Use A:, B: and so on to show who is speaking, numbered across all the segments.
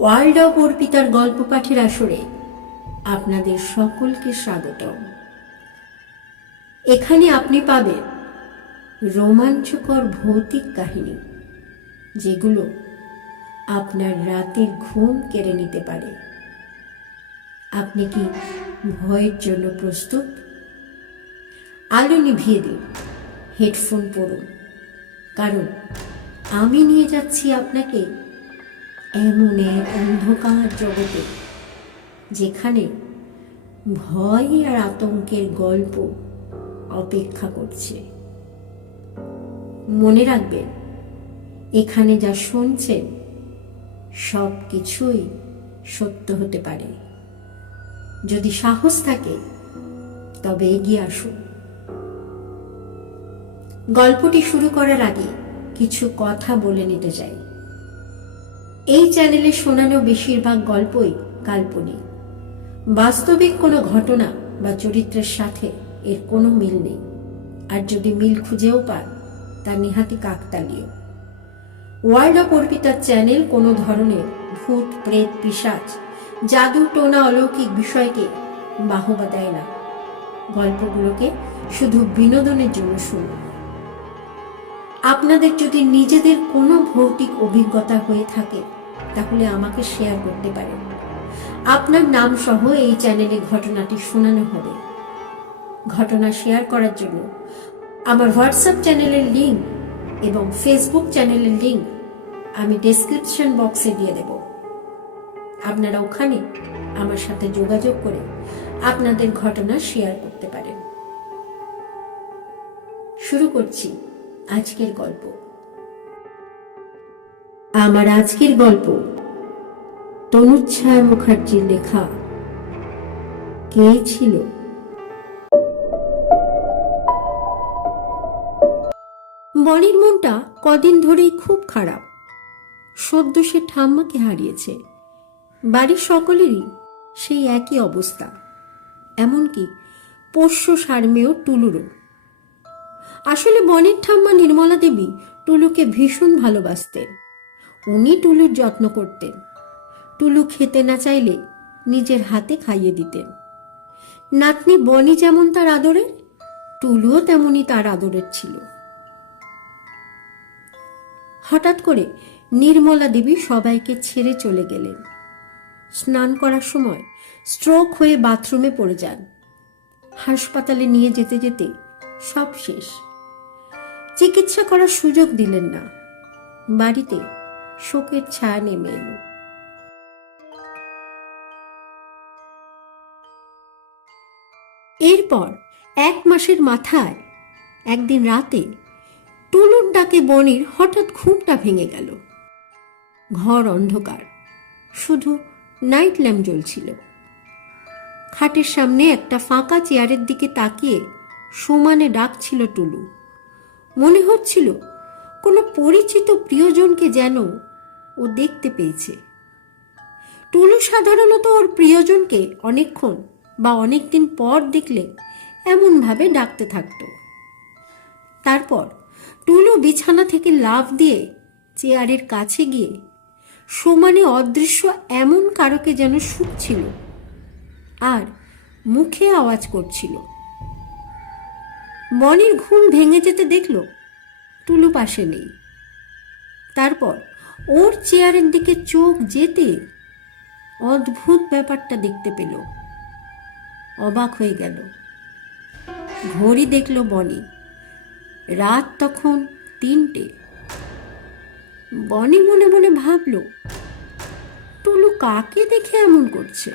A: World of অর্পিতার গল্প পাঠের আসরে আপনাদের সকলকে স্বাগতম। এখানে আপনি পাবেন রোমাঞ্চকর ভৌতিক কাহিনী, যেগুলো আপনার রাতের ঘুম কেড়ে নিতে পারে। আপনি কি ভয়ের জন্য প্রস্তুত? আলো নিভিয়ে দিন, হেডফোন পরুন কারণ আমি নিয়ে যাচ্ছি আপনাকে এমন এক অন্ধকার জগতে, যেখানে ভয় আর আতঙ্কের গল্প অপেক্ষা করছে। মনে রাখবেন, এখানে যা শুনছেন সব কিছুই সত্য হতে পারে। যদি সাহস থাকে, তবে এগিয়ে আসুন। গল্পটি শুরু করার আগে কিছু কথা বলে নিতে চাই। এই চ্যানেলে শোনানো বেশিরভাগ গল্পই কাল্পনিক। বাস্তবিক কোনো ঘটনা বা চরিত্রের সাথে এর কোনো মিল নেই। আর যদি মিল খুঁজেও পান, তা নিহাতি কাকতালীয়। ওয়ার্ল্ড অফ অর্পিতার চ্যানেল কোনো ধরনের ভূত, প্রেত পিসাচ জাদু, টোনা, অলৌকিক বিষয়কে বাহবা দেয় না। গল্পগুলোকে শুধু বিনোদনের জন্য শুনুন। আপনাদের যদি নিজেদের কোনো ভৌতিক অভিজ্ঞতা হয়ে থাকে তাহলে আমাকে শেয়ার করতে পারেন। আপনার নাম সহ এই চ্যানেলে ঘটনাটি শোনানো হবে। ঘটনা শেয়ার করার জন্য আমার হোয়াটসঅ্যাপ চ্যানেলের লিঙ্ক এবং ফেসবুক চ্যানেলের লিঙ্ক আমি ডেসক্রিপশন বক্সে দিয়ে দেব। আপনারা ওখানে আমার সাথে যোগাযোগ করে আপনাদের ঘটনা শেয়ার করতে পারেন। শুরু করছি আজকের গল্প। আমার আজকের গল্প। তনুচ্ছায়া মুখার্জির লেখা। কে ছিল? বনির মনটা কদিন ধরেই খুব খারাপ। সদ্য সে ঠাম্মাকে হারিয়েছে। বাড়ির সকলেরই সেই একই অবস্থা। এমনকি পোষ্য সারমেয় টুলুরও। আসলে বনের ঠাম্মা নির্মলা দেবী টুলুকে ভীষণ ভালোবাসতেন। উনি টুলুর যত্ন করতেন। টুলু খেতে না চাইলে নিজের হাতে খাইয়ে দিতেন। নাতনি বনি যেমন তার আদরের, টুলুও তেমনই তার আদরের ছিল। হঠাৎ করে নির্মলা দেবী সবাইকে ছেড়ে চলে গেলেন। স্নান করার সময় স্ট্রোক হয়ে বাথরুমে পড়ে যান। হাসপাতালে নিয়ে যেতে যেতে সব শেষ। চিকিৎসা করার সুযোগ দিলেন না। বাড়িতে শোকের ছায়া নেমে এলো। এরপর এক মাসের মাথায়, একদিন রাতে টুলুর ডাকে বনির হঠাৎ ঘুমটা ভেঙে গেল। ঘর অন্ধকার, শুধু নাইট ল্যাম্প জ্বলছিল। খাটের সামনে একটা ফাঁকা চেয়ারের দিকে তাকিয়ে সমানে ডাকছিল টুলু মনে হচ্ছিল কোনো পরিচিত প্রিয়জনকে যেন ও দেখতে পেয়েছে। টুলু সাধারণত ওর প্রিয়জনকে অনেকক্ষণ বা অনেকদিন পর দেখলে এমনভাবে ডাকতে থাকতো। তারপর টুলু বিছানা থেকে লাফ দিয়ে চেয়ারের কাছে গিয়ে সমানে অদৃশ্য এমন কারকে যেন শুকছিল আর মুখে আওয়াজ করছিল। মনির ঘুম ভেঙে যেতে দেখল টুলু পাশে নেই। তারপর ওর চেয়ারের দিকে চোখ যেতে অদ্ভুত ব্যাপারটা দেখতে পেল। অবাক হয়ে গেল। ঘড়ি দেখল বনি। রাত তখন তিনটে। বনি মনে মনে ভাবল, টুলু কাকে দেখে এমন করছে?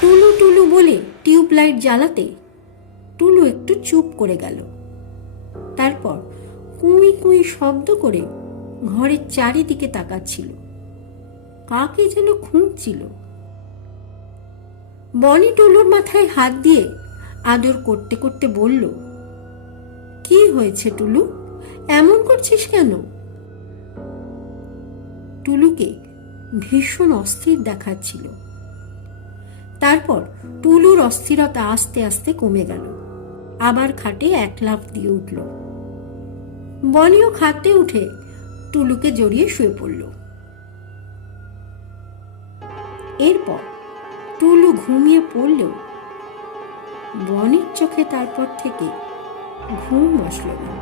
A: টুলু টুলু বলে টিউবলাইট জ্বালাতে টুলু একটু চুপ করে গেল। তারপর কুঁই কুঁই শব্দ করে ঘরের চারিদিকে তাকাচ্ছিল। কাকে যেন খুঁজছিল। বনি টুলুর মাথায় হাত দিয়ে আদর করতে করতে বলল, কি হয়েছে টুলু? এমন করছিস কেন? টুলুকে ভীষণ অস্থির দেখাচ্ছিল। তারপর টুলুর অস্থিরতা আস্তে আস্তে কমে গেল। আবার খাটে এক লাফ দিয়ে উঠল। বনিও খাটতে উঠে টুলুকে জড়িয়ে শুয়ে পড়ল। এরপর টুলু ঘুমিয়ে পড়লেও বনির চোখে তারপর থেকে ঘুম আসলো না।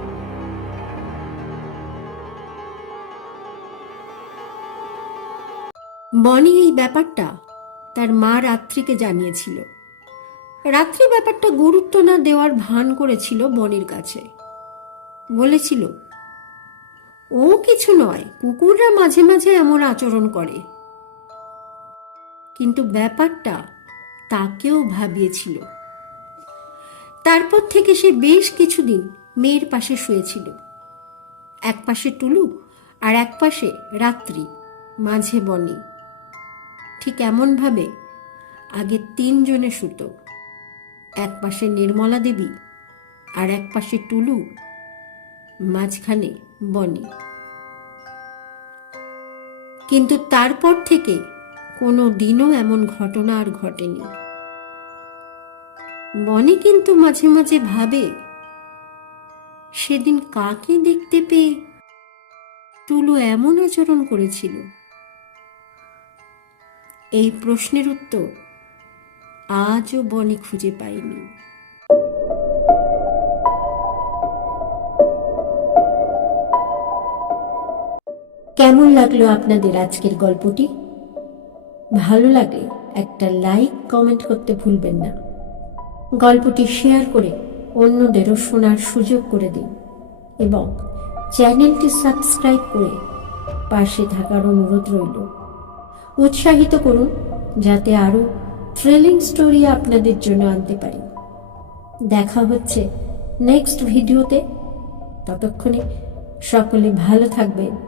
A: বনি এই ব্যাপারটা তার মা রাত্রিকে জানিয়েছিল। রাত্রি ব্যাপারটা গুরুত্ব না দেওয়ার ভান করেছিল বনির কাছে। বলেছিল ও কিছু নয়, কুকুররা মাঝে মাঝে এমন আচরণ করে। কিন্তু ব্যাপারটা তাকেও ভাবিয়েছিল। তারপর থেকে সে বেশ কিছুদিন মেয়ের পাশে শুয়েছিল। এক পাশে টুলু আর এক পাশে রাত্রি, মাঝে বনি। ঠিক এমনভাবে আগে তিনজনে শুতো। এক পাশে নির্মলা দেবী আর এক পাশে টুলু মাঝখানে বনি। কিন্তু তারপর থেকে কোনো দিনও এমন ঘটনা আর ঘটেনি। বনি কিন্তু মাঝে মাঝে ভাবে, সেদিন কাকে দেখতে পেয়ে টুলু এমন আচরণ করেছিল? এই প্রশ্নের উত্তর আজও বনি খুঁজে পায়নি। কেমন লাগল আপনাদের আজকের গল্পটি? ভালো লাগলে একটা লাইক, কমেন্ট করতে ভুলবেন না। গল্পটি শেয়ার করে অন্যদেরও শোনার সুযোগ করে দিন এবং চ্যানেলটি সাবস্ক্রাইব করে পাশে থাকার অনুরোধ রইল। উৎসাহিত করুন যাতে আরও থ্রিলিং স্টোরি আপনাদের জন্য আনতে পারি। দেখা হচ্ছে নেক্সট ভিডিওতে ততক্ষণে সকলে ভালো থাকবেন।